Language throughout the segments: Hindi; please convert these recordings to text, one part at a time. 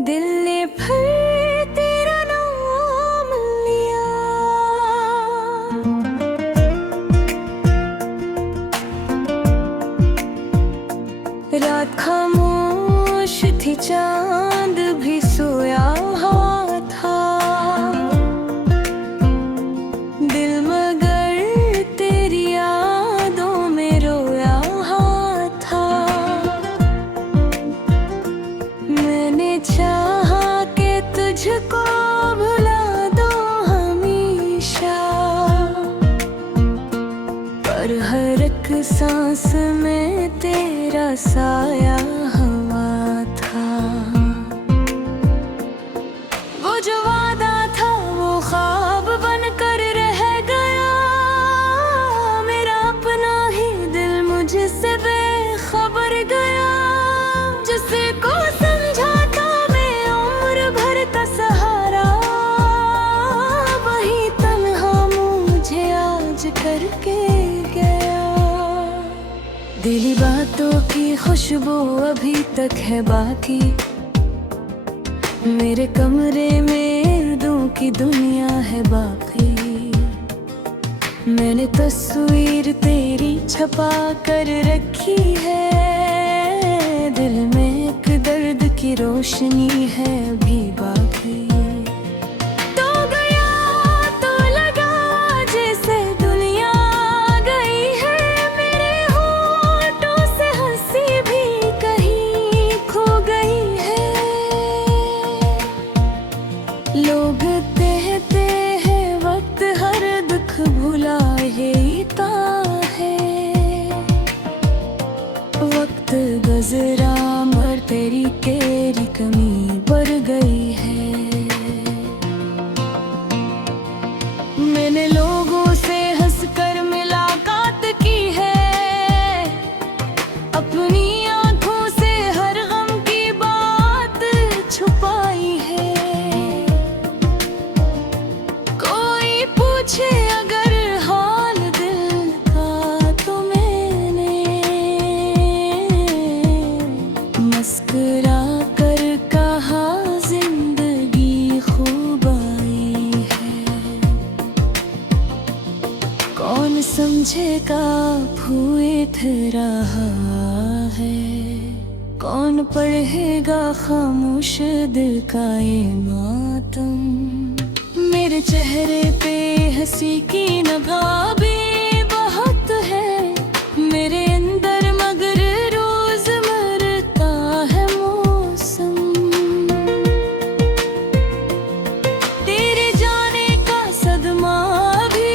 दिल ने फिर तेरा नाम लिया, रात खामोश थी, चांद भी सोया हुआ था। दिल मगर तेरी यादों में रोया हुआ था। मैंने चाहा कि तुझको भुला दो हमेशा, पर हर एक सांस में तेरा साया हुआ था। वो जो वादा था वो ख्वाब बनकर रह गया, मेरा अपना ही दिल मुझसे बेखबर गया। जिसे को समझा था मैं उम्र भर का सहारा, वही तन्हा मुझे आज करके गया। दिली बातों की खुशबू अभी तक है बाकी, मेरे कमरे में उर्दू की दुनिया है बाकी। मैंने तस्वीर तेरी छपा कर रखी है, दिल में एक दर्द की रोशनी है अभी बाकी। तो गया तो लगा जैसे दुनिया गई है, मेरे होठों से हंसी भी कहीं खो गई है। लोग कहते हैं वक्त हर दुख भुलाता है, वक्त गुजरा मगर तेरी कमी बढ़ गई है। मैंने लोगों से हंसकर मुलाकात की है, अपनी आंखों से हर गम की बात छुपाई है। कोई पूछे अगर हाल दिल का तो मैंने मुस्कुरा कर कहा जिंदगी खूब आई है। कौन समझेगा हुए थे रहा है, कौन पढ़ेगा खामोश दिल का ये मातम। मेरे चेहरे पे हंसी की नकाबें बहुत है, मेरे अंदर मगर रोज मरता है मौसम। तेरे जाने का सदमा भी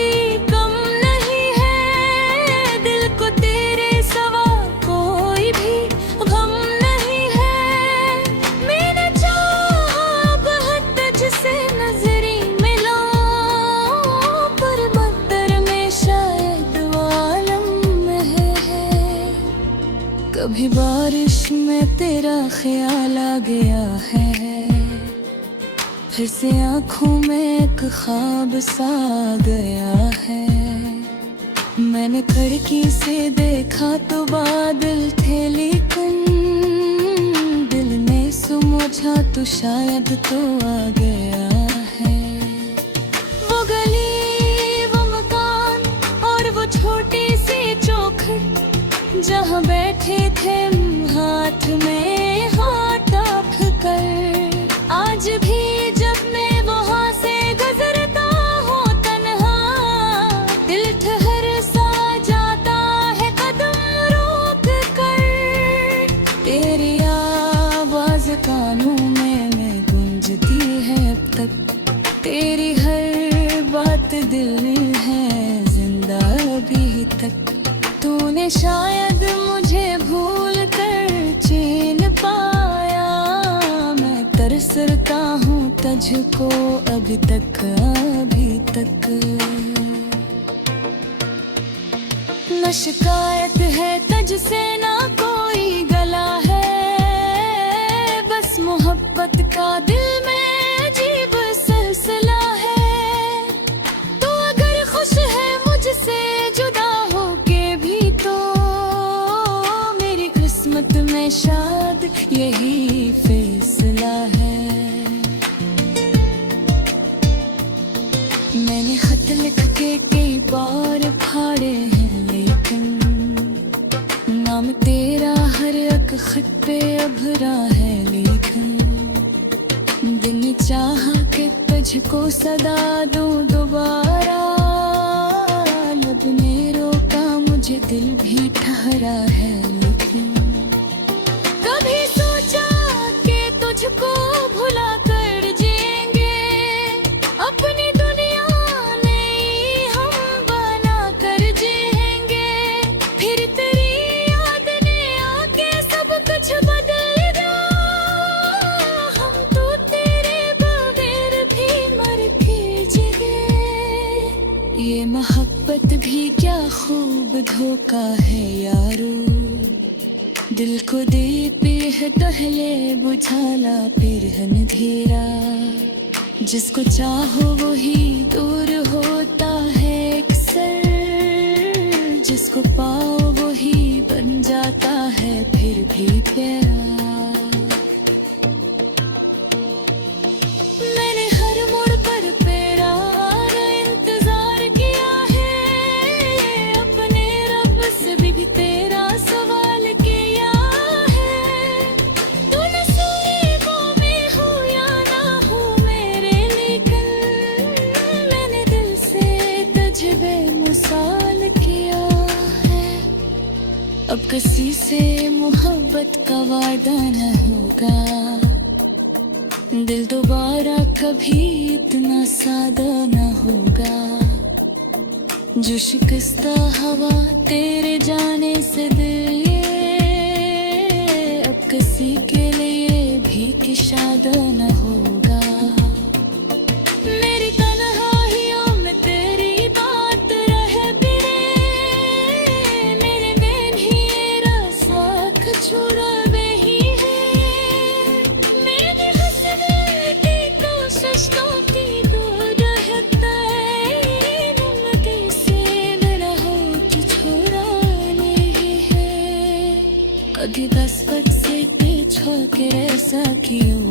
कम नहीं है, दिल को तेरे सिवा कोई भी गम नहीं है। मैंने चाहा बहुत तुझसे नजरी मिला, पर मद्दर में शायद आलम में है। कभी बारिश में तेरा ख्याल आ गया है, फिर से आँखों में एक ख्वाब सा आ गया है। मैंने खिड़की से देखा तो बादल थे, लेकिन दिल ने समझा तो शायद तो आ गया है। वो गली, वो मकान और वो छोटी सी चौखट, जहाँ बैठे थे हाथ में हाथ रख कर, आज भी जब मैं वहाँ से गुजरता हूँ तन्हा, दिल ठहर सा जाता है कदम रोक कर। तेरी आवाज कानों में गूंजती है अब तक, तेरी हर बात दिल में है जिंदा अभी तक। तूने शायद मुझे भूल कर चैन पाया, मैं तरसता हूँ तुझको अभी तक अभी तक। न शिकायत है तुझसे ना कोई गला है, बस मोहब्बत का दिल में अजीब सिलसिला है। तो अगर खुश है मुझसे जुदा होके भी मैंने खत लिख के कई बार फाड़े हैं, लेकिन नाम तेरा हर एक खत पे अभरा है। लेकिन दिन चाहा कि तुझको सदा दूं दोबारा, लब ने रोका मुझे दिल भी ठहरा है। लेकिन कभी सोचा कि तुझको भुला कर जिएंगे, अपनी दुनिया नहीं हम बना कर जिएंगे। फिर तेरी याद ने आके सब कुछ बदल दिया, हम तो तेरे बगैर भी मर के जिए। ये मोहब्बत भी क्या खूब धोखा है यारो, दिल को दे पिह टहले बुझाला फिर अंधेरा। जिसको चाहो वही दूर होता है अक्सर, जिसको पाओ वही बन जाता है फिर भी प्यारा। मैंने हर मोड़ पर तेरा इंतजार किया है, अपने रब से भी तेरा सवाल किया है। तू नसीबों में हो या ना हो मेरे, लेकिन मैंने दिल से तुझे मुसाल किया है। अब किसी से मोहब्बत का वादा न होगा, दिल दोबारा कभी इतना सादा न होगा। जो शिकस्ता हवा तेरे जाने से दिल ये अब किसी के लिए भी किशादा न होगा। मेरी तन्हाइयों में तेरी बात रह बिरे, मेरे में भी रसा छुरा वही है। मैंने हंसने की कोशिश तो की, दूर रहता है नमके से मेरा होठ छोड़ा नहीं है। कभी बस पद से छोड़ के ऐसा क्यों